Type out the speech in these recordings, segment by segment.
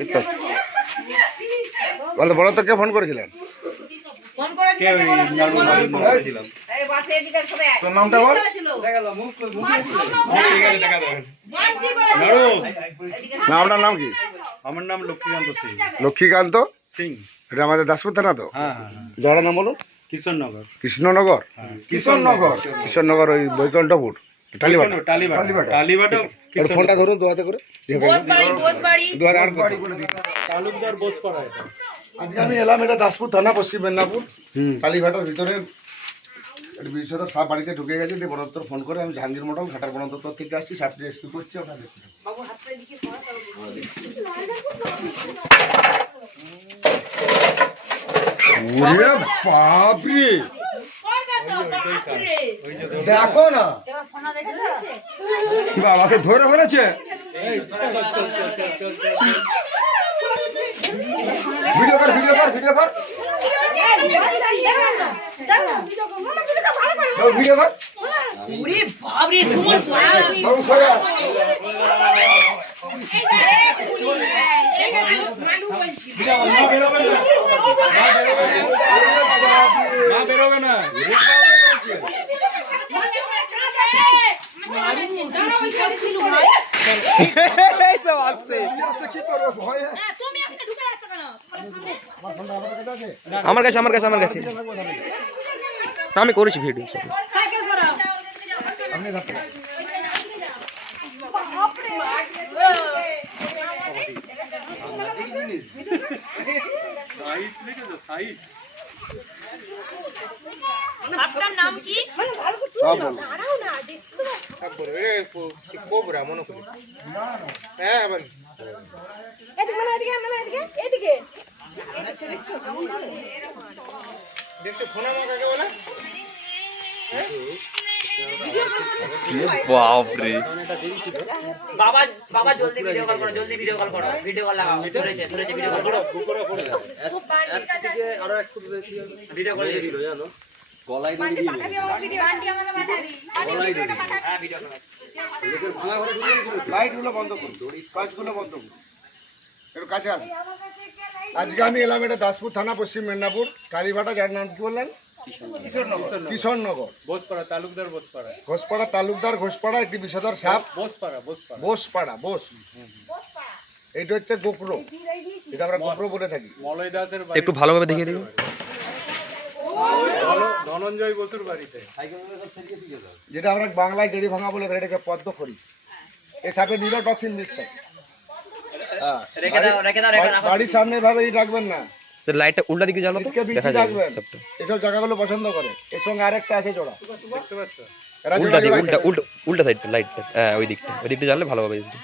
দেখতে পাচ্ছি। বলো বলো তো কে ফোন করেছিলেন না। আপনার নাম কি? আমার নাম লক্ষ্মীকান্ত সিং। লক্ষ্মীকান্ত? সিং। এটা আমাদের দাসপুর থানা তো? হ্যাঁ হ্যাঁ হ্যাঁ। জায়গার নাম বলো। কৃষ্ণনগর? হ্যাঁ। কিশোরনগর। কিশোরনগর ওই বৈকুণ্ঠপুর। টালিবাটা। টালিবাটা? টালিবাটা। ফোনটা ধরুন দু হাতে করে। আজকে আমি এলাম এটা দাসপুর থানা পশ্চিম মেদিনীপুর। হুম। কালীঘাটার ভিতরে বিশ্বধর সাপ বাড়িতে ঢুকে গেছে দিয়ে বনদপ্তর ফোন করে আমি জাহাঙ্গীর মডেল ঘাটার বনদপ্তর থেকে আসছি সাপটি রেস্কিউ করছে ওটা বাপরে। দেখো না। বাবাকে ধরে ফেলেছে ভিডিও কর ভিডিও কর ভিডিও কর দাও, ভিডিও কর ওরে সুমন। বাবু। না বেরোবে না আস্তে কি করব ভয়ে আমার ফোনটা আমার কাছে আছে আমার কাছে আমার কাছে আমার কাছে। আমি করেছি ভিডিও সব আপনি থাকতে পারেন। সাইজ দেখেছ সাইজ আপনার নাম কি সব বলো? বাপরে। বাবা বাবা জলদি ভিডিও কল করো জলদি ভিডিও কল করো ভিডিও কল লাগাও ধরেছে ধরেছে ভিডিও কল করো। ভিডিও কল দিল জানো গলায় দিয়ে দিল হ্যাঁ ভিডিও কল লাইটগুলো বন্ধ করুন কাজগুলো বন্ধ করুন একটু কাছে আসুন আজকে আমি এলাম এটা দাসপুর থানা পশ্চিম মেদিনীপুর কালীভাটা যার নাম কি বললেন? কিশোরনগর। ঘোষপাড়া তালুকদার ঘোষপাড়া একটি বিষধর সাপ? বোসপাড়া বোসপাড়া। বোসপাড়া বোস। এইটা হচ্ছে গোপ্রো। এটা আমরা গোপ্রো বলে থাকি। একটু ভালোভাবে দেখিয়ে ধনঞ্জয় বসুর বাড়িতে। যেটা আমরা বাংলায় গেড়ি ভাঙা বলে এটাকে পদ্ম করি এই সাপে নিরোটক্সিন মিক্স থাকে। রেখে দাও রেখে দাও রেখে দাও। বাড়ির সামনে ভাবে রাখবেন না। তো লাইটটা উল্টা দিকে জ্বালো তো? দেখা যাবে সবটা এসব জায়গাগুলো পছন্দ করে। এর সঙ্গে আরেকটা আছে জোড়া। দেখতে পাচ্ছ? উল্টা দিকে উল্টা উল্টা উল্টা সাইডটা লাইটটা হ্যাঁ ওই দিকটা। ওই দিকটা জ্বাললে ভালোভাবে আসবে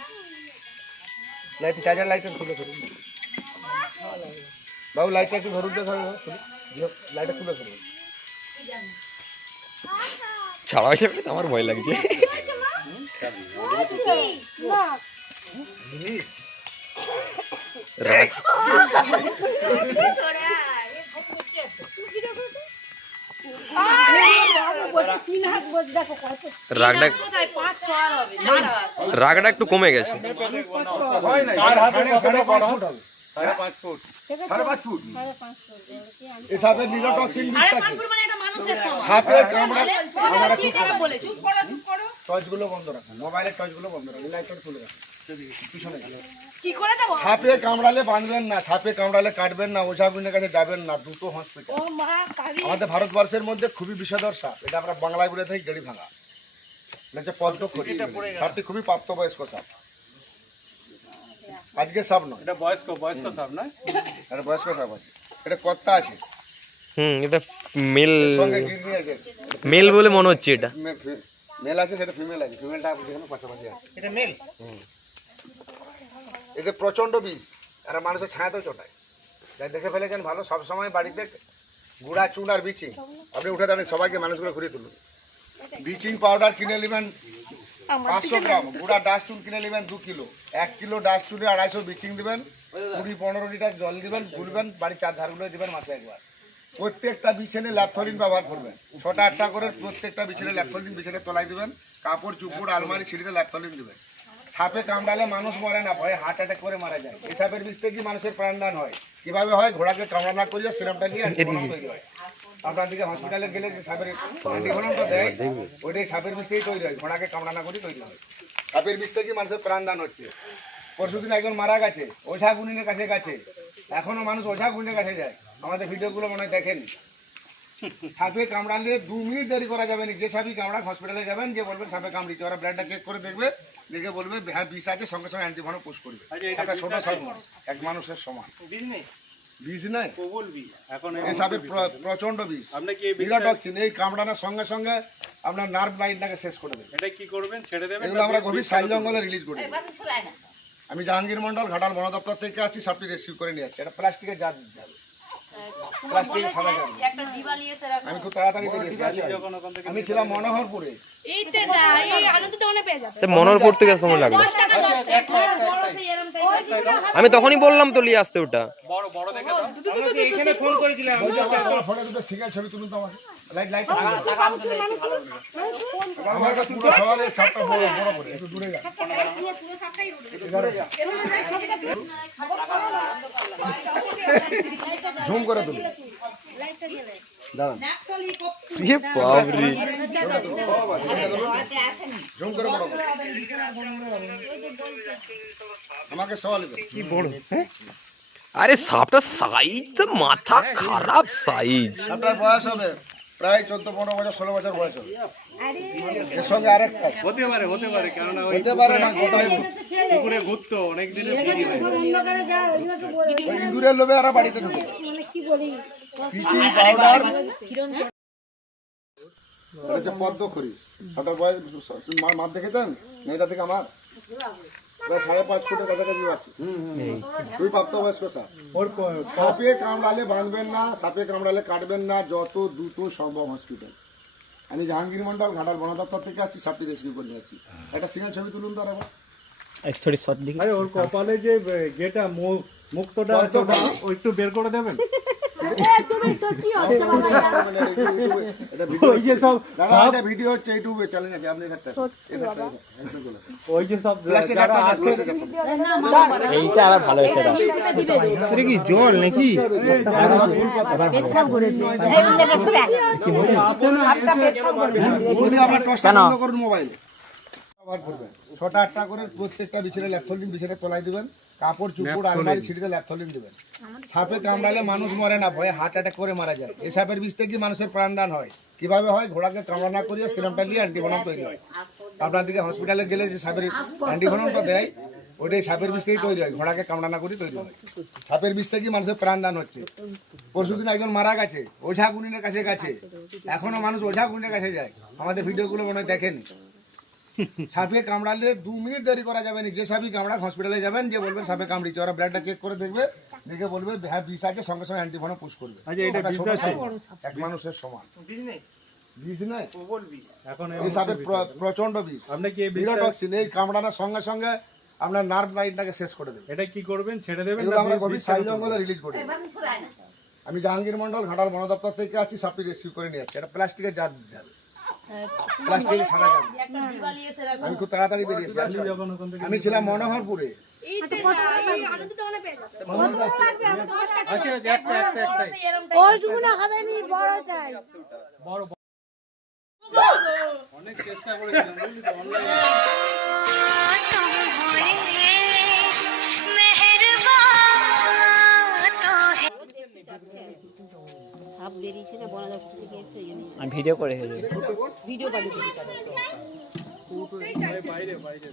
লাইট চার্জার লাইটটা খুলে ধরুন বাবু লাইটটা একটু ধরুন তো ধরুন লাইটটা খুলে ধরুন। ছাড়া হয়েছে তো আমার ভয় লাগছে। রাগটা একটু কমে গেছে। হয় সাপের নিরোটক্সিন বিষ সাড়ে থাকে পাঁচ ফুট মানে এটা মানুষের সমান। সাপে কামড়া আমরা কি চুপ করে করো বলে চুপ করো। চুপ করো টর্চগুলো বন্ধ রাখুন মোবাইলের টর্চগুলো বন্ধ রাখুন লাইটটা খুলে রাখুন পিছনে যান। কি করে দেবো? সাপে কামড়ালে বাঁধবেন না সাপে কামড়ালে কাটবেন না ওঝা কাছে যাবেন না দুটো হসপিটাল ও মা কালী। আমাদের ভারতবর্ষের মধ্যে খুবই বিষধর সাপ এটা আমরা বাংলায় বলে থাকি গেড়ি ভাঙা। এটা পদ্ম খড়ি। সাপটি খুবই প্রাপ্তবয়স্ক সাপ। আজকে সাপ নয়। এটা বয়স্ক বয়স্ক সব না এটা বয়স্ক সাপ আছে। এটা কত্তা আছে। হুম এটা মেল সঙ্গে মেল বলে মনে হচ্ছে এটা। মেল আছে সেটা ফিমেল আছে। ফিমেলটা যেখানে পাশাপাশি আছে। এটা মেল? এতে প্রচণ্ড বিষ এরা মানুষের ছায়াতেও চটায়। যাই দেখে ফেলেছেন ভালো সব সময় বাড়িতে গুঁড়া চুন আর বিচিং। আপনি উঠে দাঁড়িয়ে সবাইকে মানুষগুলো ঘুরিয়ে তুলুন। ব্লিচিং পাউডার কিনে নেবেন পাঁচশো গ্রাম গুঁড়া ডাস্ট চুন কিনে নেবেন দু কিলো। এক কিলো ডাস্ট চুনে আড়াইশো ব্লিচিং দিবেন কুড়ি পনেরো লিটার জল দিবেন গুলবেন বাড়ির চার ধারগুলো দিবেন মাসে একবার। প্রত্যেকটা বিছানে ল্যাপথলিন ব্যবহার করবেন। ছটা আটটা করে প্রত্যেকটা বিছানে ল্যাপথলিন বিছানে তোলাই দিবেন কাপড় চুপড় আলমারি সিঁড়িতে ল্যাপথলিন দিবেন। সাপে কামড়ালে মানুষ মরে না, ভয়ে হার্ট অ্যাটাক করে মারা যায়। এই সাপের বিষ থেকে মানুষের প্রাণদান হয়? কীভাবে হয়? ঘোড়াকে কামড়া না করিয়ে সিরাপটা নিয়ে তৈরি হয়। আপনার দিকে হসপিটালে গেলে যে সাপের অ্যান্টিভেনমটা দেয়, ওইটাই সাপের বিষ থেকেই তৈরি হয়, ঘোড়াকে কামড়া না করে তৈরি হয়। সাপের বিষ থেকে মানুষের প্রাণদান হচ্ছে। পরশুদিন একজন মারা গেছে, ওঝা গুনিনের কাছে গেছে। এখনও মানুষ ওঝা গুনিনের কাছে যায়। আমাদের ভিডিওগুলো মনে হয় দেখেন। সাপে কামড়ালে দু মিনিট দেরি করা যাবে না। যে সাপই কামড়াক হসপিটালে যাবেন যে বলবেন সাপে কামড়িতে ওরা ব্লাডটা চেক করে দেখবে দেখে বলবে হ্যাঁ বিষ আছে সঙ্গে সঙ্গে অ্যান্টিভেনম পুশ করবে। আচ্ছা, একটা ছোট সাপ এক মানুষের সমান। বিষ নেই? নাই? প্রবল বিষ। এখন এই সাপে প্রচণ্ড বিষ। আপনি কি এই কামড়ানোর সঙ্গে সঙ্গে আপনার নার্ভ লাইনটাকে শেষ করে দেবে। এটা কি করবেন? ছেড়ে দেবেন এগুলো আমরা গভীর সাইল জঙ্গলে রিলিজ করি আমি জাহাঙ্গীর মন্ডল ঘাটাল বন দপ্তর থেকে আসছি সাপটি রেস্কিউ করে নিয়ে যাচ্ছি। এটা প্লাস্টিকের জার দিতে হবে আমি খুব তাড়াতাড়ি আমি ছিলাম মনোহরপুরে। আমি তখনই বললাম তো নিয়ে আসতে ওটা। বড় বড় দেখে দাও। এখানে ফোন করেছিলাম ফটো দুটো সিঙ্গেল ছবি তুলুন তো আমাকে। লাইট লাইট আমার কাছে পুরো সবাই সাপটা বড় বড় করে একটু দূরে যা জুম করে তুলুন দাঁড়ান এ বাবরে জুম করে বড় করে। আমাকে সওয়াল কি বড় আরে সাপটা সাইজ তো মাথা খারাপ সাইজ আপনার বয়স হবে প্রায় চোদ্দ পনেরো বছর ষোলো বছর বয়স এর সঙ্গে আরেকটা হতে পারে হতে পারে কেননা হতে পারে না গোটাই। পুকুরে। ঘুরতো অনেক ইঁদুরের লোভে আর বাড়িতে ঢুকে। পিচিং পাউডার এটা হচ্ছে পদ্ম খরিস ওটার বয়স মা- মাপ দেখেছেন? মেয়েটা থেকে আমার? প্রায় সাড়ে পাঁচ ফুটের কাছাকাছি আছে। দুই প্রাপ্ত বয়স্ক সাপ সাপে কামড়ালে বাঁধবেন না সাপে কামড়ালে কাটবেন না যত দ্রুত সম্ভব হসপিটাল আমি জাহাঙ্গীর মন্ডল ঘাটাল বন দপ্তর থেকে আসছি সাপটি রেস্কিউ করে যাচ্ছি। একটা সিঙ্গেল ছবি তুলুন তো আর আবার আরে ওর কপালে যে যেটা মুখ মুক্তটা আছে একটু বের করে দেবেন? ওই যে সব দাদা এটা ভিডিও হচ্ছে ইউটিউবে আছে আপনি একটা ওই যে সব প্লাস্টিক যারা একটা আছে এইটা আবার ভালো হয়েছে এটা এটা কি জল? নাকি আপনার টসটা বন্ধ করুন মোবাইলে ব্যবহার করবেন। ছটা আটটা করে প্রত্যেকটা বিছানে ল্যাপথলিন বিছানে তোলাই দিবেন কাপড় চুপড় আলমারি ছিটিতে ল্যাপথলিন দিবেন। সাপে কামড়ালে মানুষ মরে না ভয়ে হার্ট অ্যাটাক করে মারা যায়। এই সাপের বিষ থেকে মানুষের প্রাণদান হয়। কীভাবে হয়? ঘোড়াকে কামড়া না করিয়ে সিরামটা নিয়ে অ্যান্টিভেনম তৈরি হয়। আপনার দিকে হসপিটালে গেলে যে সাপের অ্যান্টিভেনমটা দেয় ওইটাই সাপের বিষ থেকেই তৈরি হয়। ঘোড়াকে কামড়া না করে তৈরি হয়। সাপের বিষ থেকে মানুষের প্রাণদান হচ্ছে। পরশুদিন একজন মারা গেছে ওঝা গুনিনের কাছে গেছে। এখনও মানুষ ওঝা গুনিনের কাছে যায়। আমাদের ভিডিওগুলো মনে হয় দেখেনি। সাপে কামড়ালে দু মিনিট দেরি করা যাবে না। যে সাপই কামড়াক হসপিটালে যাবেন যে বলবেন সাপে কামড়িছে ওরা ব্লাডটা চেক করে দেখবে দেখে বলবে হ্যাঁ বিষ আছে সঙ্গে সঙ্গে অ্যান্টিভেনম পুশ করবে। আচ্ছা, এটা ওটা বিষ ছোট আছে? সাপ, এক মানুষের সমান। বিষ নাই? এই সাপে প্রচণ্ড বিষ আপনি কি এই বিষটা- বিরাটক্সিন এই কামড়ানোর সঙ্গে সঙ্গে আপনার নার্ভ লাইনটাকে শেষ করে দেবে। এটা কি করবেন? ছেড়ে দেবেন আমরা গভীর বিষটা জঙ্গলে রিলিজ করি। আমি জাহাঙ্গীর মন্ডল ঘাটাল বন দপ্তর থেকে আসছি সাপটি রেস্কিউ করে নিয়ে যাচ্ছি এটা প্লাস্টিকের জার দিতে হবে প্লাস্টিকের সাদা আমি খুব তাড়াতাড়ি বেরিয়েছি। আমি ছিলাম মনোহরপুরে। আচ্ছা আচ্ছা। অনেক চেষ্টা করেছিলাম সাপ বেরিয়েছে না বন দপ্তর থেকে এসে আমি ভিডিও করে রেখেছি ভিডিও করি বাইরে বাইরে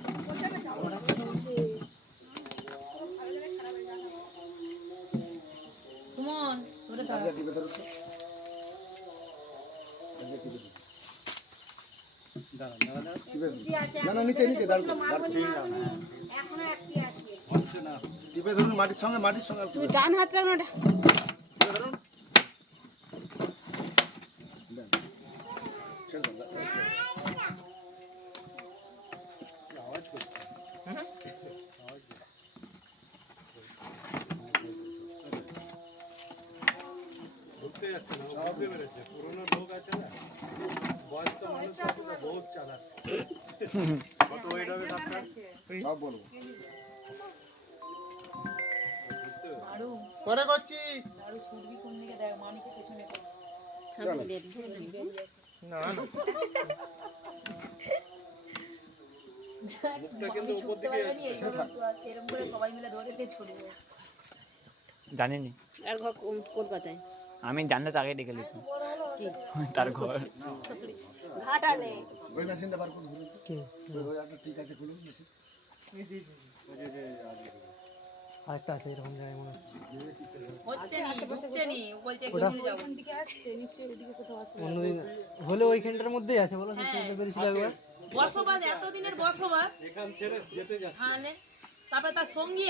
সুমন সরে দাঁড়া। নিচে নিচে মাটির সঙ্গে মাটির সঙ্গে ডান হাত রাখো না টিপে ধরুন দেন। ছেড়ে দাও, দাও। ঢুকতে যাচ্ছে না বুঝতে পেরেছে। পুরোনো লোক আছে না বয়স্ক মানুষ আছে না বহুত চালাক। সব বলব। পরে করছি। সামনে দিয়ে দিই। জানিনি আর ঘর কলকাতায়? আমি জানলে তাকে ডেকে নিতাম তার ঘর। ওই মেশিনটা বার করে ধরুন তো। ওই একটা ঠিক আছে খুলুন মেশিন। আরেকটা আছে এরকম জায়গায় মনে হচ্ছে। হচ্ছে নি ঢুকছে নি ও বলছে এগুলো যাব। অন্যদিন হলে ওইখানটার মধ্যেই আছে বলো বেরিয়েছিল একবার। বসবাস এতদিনের বসবাস। এখান ছেড়ে যেতে যাচ্ছে। হ্যাঁ তারপরে তার সঙ্গী